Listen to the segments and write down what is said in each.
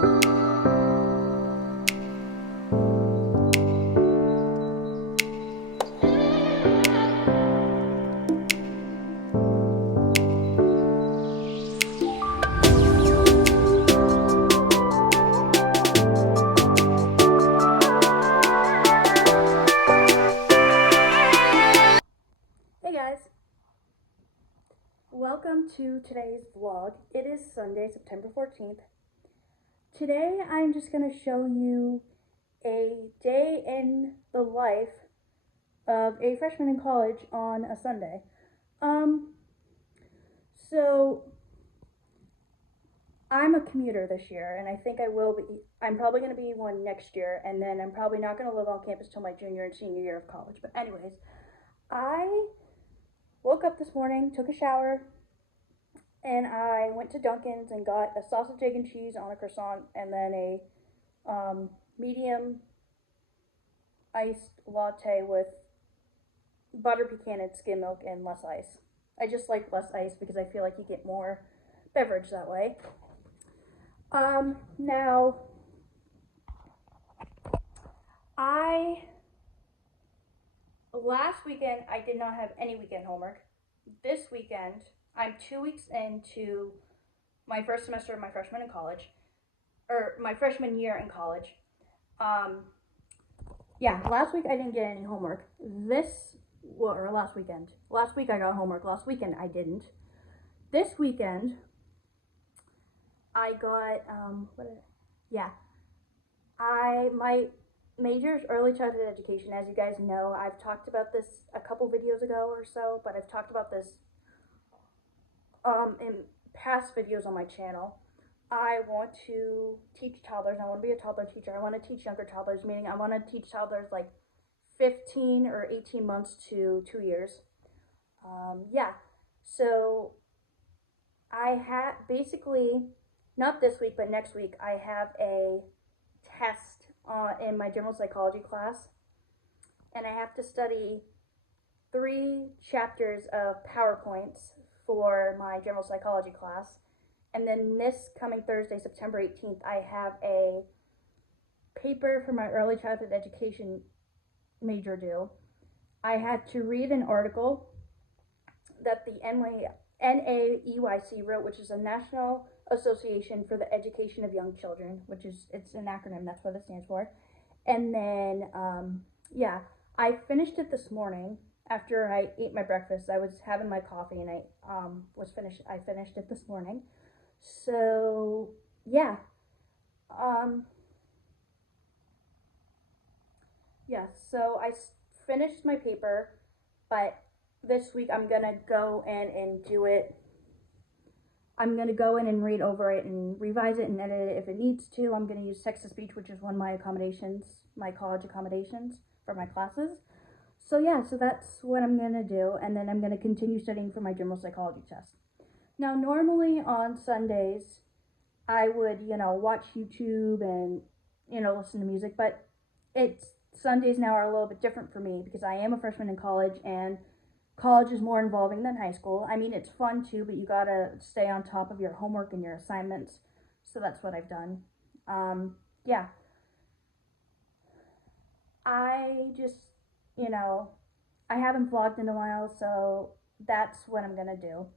Hey guys, welcome to today's vlog. It is Sunday, September 14th. Today I'm just going to show you a day in the life of a freshman in college on a Sunday. So I'm a commuter this year, and I think I'm probably going to be one next year, and then I'm probably not going to live on campus till my junior and senior year of college. But anyways, I woke up this morning, took a shower, and I went to Dunkin's and got a sausage, egg, and cheese on a croissant, and then a medium iced latte with butter pecan and skim milk and less ice. I just like less ice because I feel like you get more beverage that way. Now, last weekend I did not have any weekend homework. This weekend, I'm 2 weeks into my first semester of my freshman year in college. Last week I didn't get any homework. Last weekend. Last week I got homework. Last weekend I didn't. This weekend I got my major is early childhood education. As you guys know, I've talked about this a couple videos ago or so, but I've talked about this in past videos on my channel. I want to teach toddlers. I want to be a toddler teacher. I want to teach younger toddlers, meaning I want to teach toddlers like 15 or 18 months to 2 years. So I had basically, not this week, but next week, I have a test in my general psychology class, and I have to study 3 chapters of PowerPoints for my general psychology class. And then this coming Thursday, September 18th, I have a paper for my early childhood education major due. I had to read an article that the NAEYC wrote, which is a National Association for the Education of Young Children, it's an acronym, that's what it stands for. And then, I finished it this morning after I ate my breakfast. I was having my coffee and I finished it this morning. So, so I finished my paper, but this week I'm gonna go in and do it. I'm gonna go in and read over it and revise it and edit it if it needs to. I'm gonna use text to speech, which is one of my college accommodations for my classes. So that's what I'm gonna do, and then I'm gonna continue studying for my general psychology test. Now, normally on Sundays, I would, watch YouTube and, listen to music, but Sundays now are a little bit different for me because I am a freshman in college, and college is more involving than high school. I mean, it's fun too, but you gotta stay on top of your homework and your assignments. So that's what I've done. I just, I haven't vlogged in a while, so that's what I'm gonna do.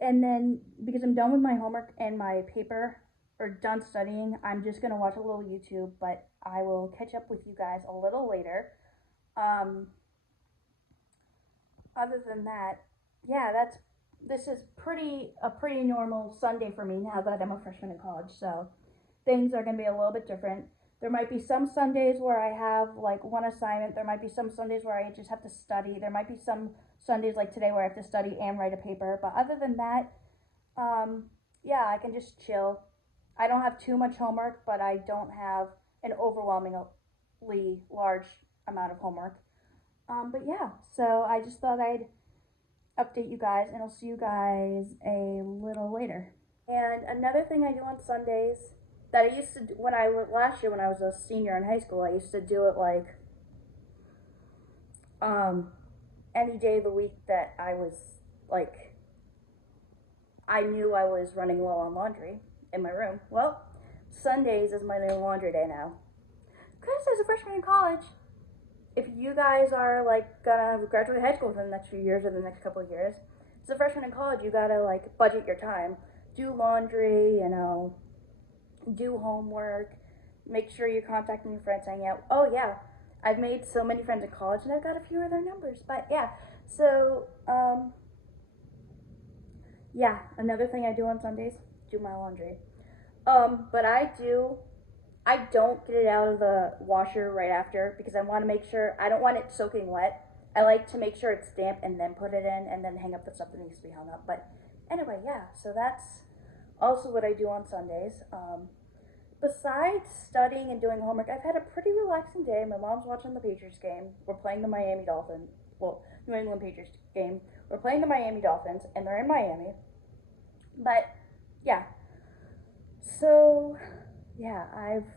And then, because I'm done with my homework and my paper, or done studying, I'm just gonna watch a little YouTube, but I will catch up with you guys a little later. Other than that, this is a pretty normal Sunday for me now that I'm a freshman in college, so things are gonna be a little bit different. There might be some Sundays where I have like one assignment. There might be some Sundays where I just have to study. There might be some Sundays like today where I have to study and write a paper. But other than that, I can just chill. I don't have too much homework, but I don't have an overwhelmingly large amount of homework. So I just thought I'd update you guys, and I'll see you guys a little later. And another thing I do on Sundays that I used to do last year when I was a senior in high school, I used to do it like any day of the week that I was like, I knew I was running low on laundry in my room. Well, Sundays is my new laundry day now. Because as a freshman in college, if you guys are like gonna graduate high school for the next few years or the next couple of years, as a freshman in college, you gotta like budget your time, do laundry, do homework, make sure you're contacting your friends, hang out. Oh yeah, I've made so many friends in college, and I've got a few of their numbers. But yeah, so yeah, another thing I do on Sundays, do my laundry. But I don't get it out of the washer right after because I want to make sure, I don't want it soaking wet. I like to make sure it's damp and then put it in and then hang up the stuff that needs to be hung up. But anyway, yeah, so that's also what I do on Sundays. Besides studying and doing homework, I've had a pretty relaxing day. My mom's watching the Patriots game. We're playing the Miami Dolphins. Well, New England Patriots game. We're playing the Miami Dolphins, and they're in Miami. But, yeah. So, yeah, I've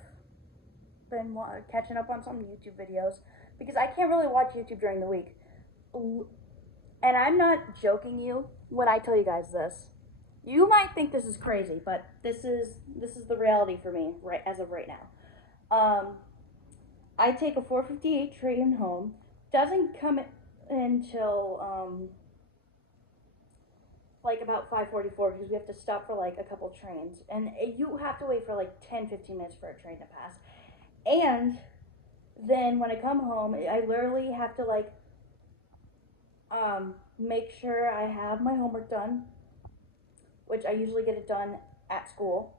been catching up on some YouTube videos because I can't really watch YouTube during the week. And I'm not joking you when I tell you guys this. You might think this is crazy, but this is the reality for me right as of right now. I take a 4:58 train home. Doesn't come until like about 5:44 because we have to stop for like a couple trains, and you have to wait for like 10-15 minutes for a train to pass. And then when I come home, I literally have to like make sure I have my homework done, which I usually get it done at school.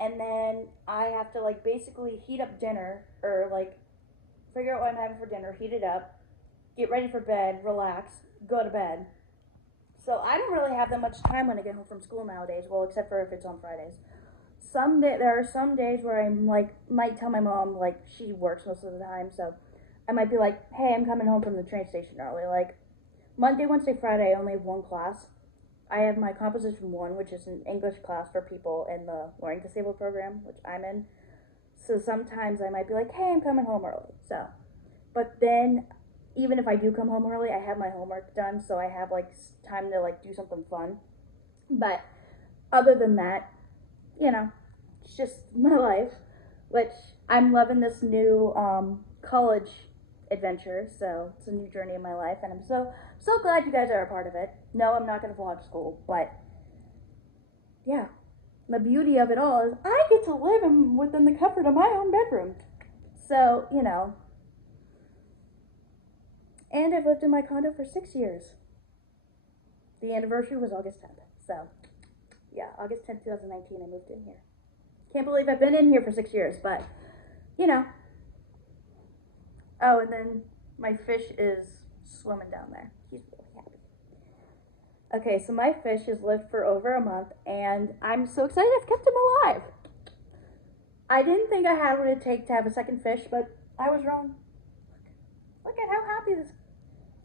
And then I have to like basically heat up dinner or like figure out what I'm having for dinner, heat it up, get ready for bed, relax, go to bed. So I don't really have that much time when I get home from school nowadays, well, except for if it's on Fridays. There are some days where I'm like, might tell my mom, like, she works most of the time, so I might be like, hey, I'm coming home from the train station early. Like, Monday, Wednesday, Friday, I only have one class. I have my Composition 1, which is an English class for people in the Learning Disabled program, which I'm in. So sometimes I might be like, hey, I'm coming home early. So, but then, even if I do come home early, I have my homework done, so I have, like, time to, like, do something fun. But other than that, it's just my life, which I'm loving this new college adventure, so it's a new journey in my life, and I'm so glad you guys are a part of it. No, I'm not going to vlog school, but yeah, the beauty of it all is I get to live within the comfort of my own bedroom. So, and I've lived in my condo for 6 years. The anniversary was August 10th, so yeah, August 10th, 2019, I moved in here. Can't believe I've been in here for 6 years, but, Oh, and then my fish is swimming down there. He's really happy. Okay, so my fish has lived for over a month, and I'm so excited I've kept him alive. I didn't think I had what it'd take to have a second fish, but I was wrong. Look at how happy this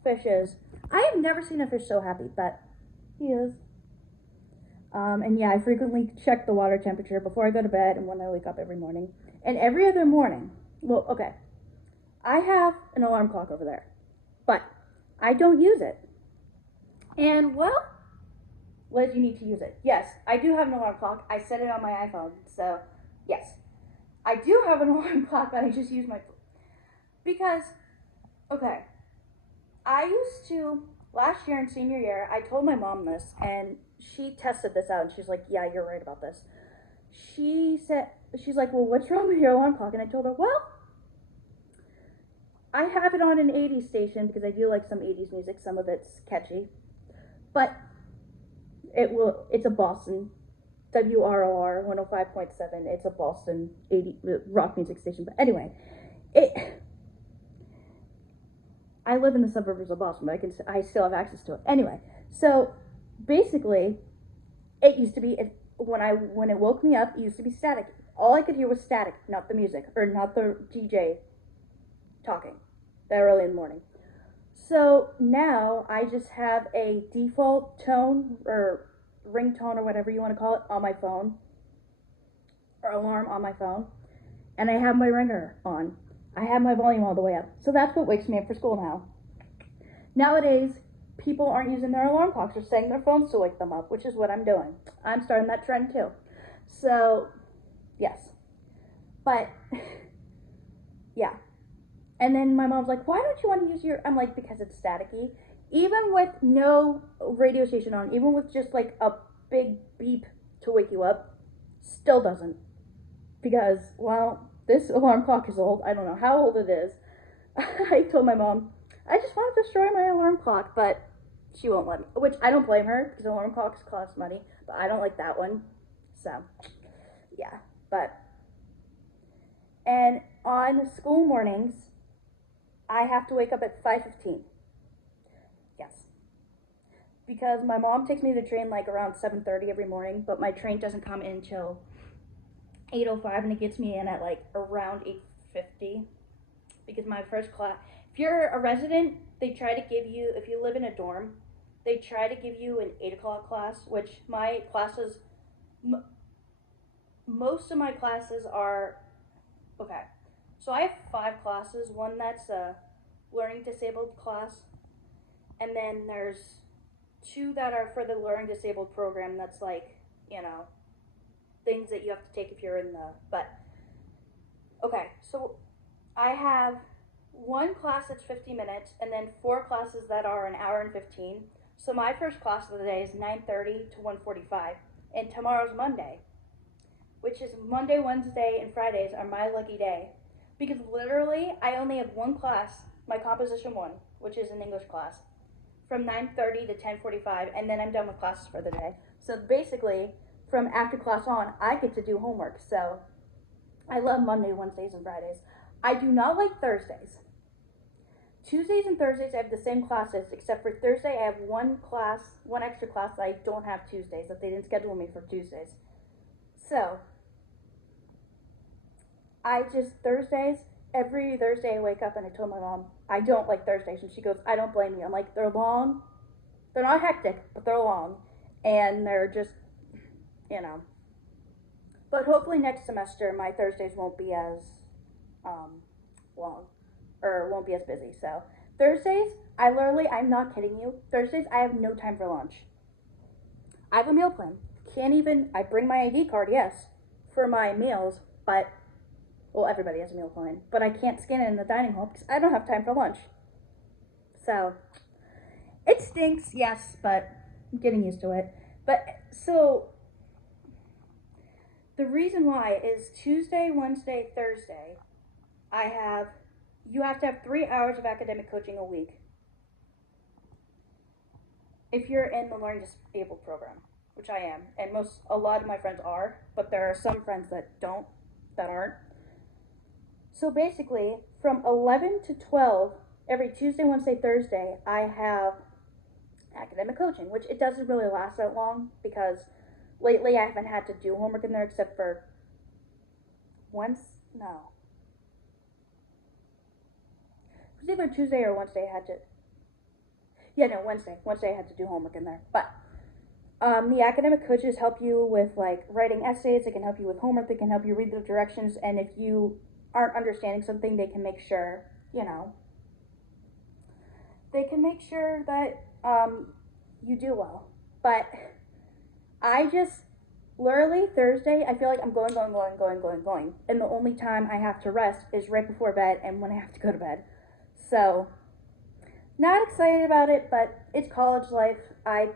fish is. I have never seen a fish so happy, but he is. And yeah, I frequently check the water temperature before I go to bed and when I wake up every morning. And every other morning, well, okay, I have an alarm clock over there, but I don't use it. And well, Liz, you need to use it. Yes, I do have an alarm clock. I set it on my iPhone, so yes. I do have an alarm clock, but I just use my phone. Because, okay, I used to, last year in senior year, I told my mom this, and she tested this out, and she's like, yeah, you're right about this. She's like, well, what's wrong with your alarm clock? And I told her, well, I have it on an 80s station because I do like some 80s music. Some of it's catchy. But it's a Boston, WROR 105.7. It's a Boston 80 rock music station. But anyway, I live in the suburbs of Boston, but I still have access to it. Anyway, so basically, it used to be, when it woke me up, it used to be static. All I could hear was static, not the music, or not the DJ talking that early in the morning. So now I just have a default tone or ringtone or whatever you want to call it on my phone, or alarm on my phone, and I have my ringer on. I have my volume all the way up. So that's what wakes me up for school now. Nowadays, people aren't using their alarm clocks or setting their phones to wake them up, which is what I'm doing. I'm starting that trend too. So, yes. But yeah. And then my mom's like, why don't you want to use your, I'm like, because it's staticky. Even with no radio station on, even with just like a big beep to wake you up, still doesn't. Because, well, this alarm clock is old. I don't know how old it is. I told my mom, I just want to destroy my alarm clock, but she won't let me. Which I don't blame her, because alarm clocks cost money, but I don't like that one. So, yeah. But, and on school mornings, I have to wake up at 5:15. Yes. Because my mom takes me to the train like around 7:30 every morning, but my train doesn't come in till 8:05, and it gets me in at like around 8:50. Because my first class, if you're a resident, they try to give you, if you live in a dorm, they try to give you an 8 o'clock class, which my classes, most of my classes are, okay. So I have 5 classes. One that's a learning disabled class, and then there's 2 that are for the learning disabled program. That's like, things that you have to take if you're in the, but, okay, so I have 1 class that's 50 minutes, and then 4 classes that are an hour and 15. So my first class of the day is 9:30 to 1:45, and tomorrow's Monday, which is Monday, Wednesday, and Fridays are my lucky day, because literally I only have 1 class, my composition 1, which is an English class, from 9:30 to 10:45, and then I'm done with classes for the day. So basically, from after class on, I get to do homework. So I love Monday, Wednesdays, and Fridays. I do not like Thursdays. Tuesdays and Thursdays I have the same classes, except for Thursday I have 1 class, 1 extra class that I don't have Tuesdays, that they didn't schedule me for Tuesdays. So, Thursdays, every Thursday I wake up and I told my mom, I don't like Thursdays, and she goes, I don't blame you. I'm like, they're long, they're not hectic, but they're long, and they're just, But hopefully next semester my Thursdays won't be as long, or won't be as busy. So Thursdays, I'm not kidding you. Thursdays, I have no time for lunch. I have a meal plan. I bring my ID card, yes, for my meals, but, well, everybody has a meal plan, but I can't scan it in the dining hall because I don't have time for lunch. So, it stinks, yes, but I'm getting used to it. But, so, the reason why is Tuesday, Wednesday, Thursday, you have to have 3 hours of academic coaching a week if you're in the learning disabled program, which I am, and a lot of my friends are, but there are some friends that aren't. So basically, from 11 to 12, every Tuesday, Wednesday, Thursday, I have academic coaching, which it doesn't really last that long, because lately I haven't had to do homework in there except for once, no. It was either Tuesday or Wednesday I had to, Wednesday. Wednesday I had to do homework in there. But the academic coaches help you with like writing essays, they can help you with homework, they can help you read the directions, and if you aren't understanding something, they can make sure, they can make sure that you do well. But I just, literally, Thursday, I feel like I'm going. And the only time I have to rest is right before bed and when I have to go to bed. So, not excited about it, but it's college life. I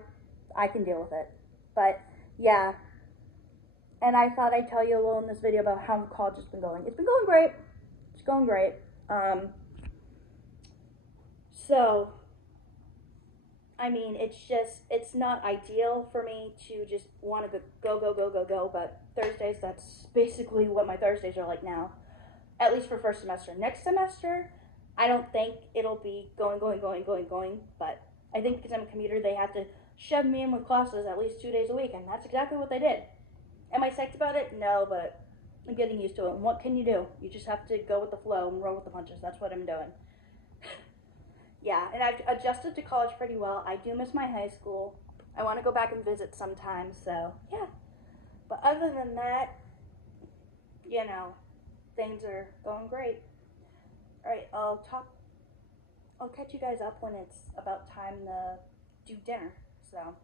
can deal with it. But, yeah. And I thought I'd tell you a little in this video about how college has been going. It's been going great. It's going great. So, I mean, it's not ideal for me to just want to go, but Thursdays, that's basically what my Thursdays are like now, at least for first semester. Next semester, I don't think it'll be going, but I think because I'm a commuter, they have to shove me in with classes at least 2 days a week, and that's exactly what they did. Am I psyched about it? No, but I'm getting used to it, and what can you do? You just have to go with the flow and roll with the punches. That's what I'm doing. Yeah, and I've adjusted to college pretty well. I do miss my high school. I want to go back and visit sometime, so yeah. But other than that, things are going great. Alright, I'll catch you guys up when it's about time to do dinner, so.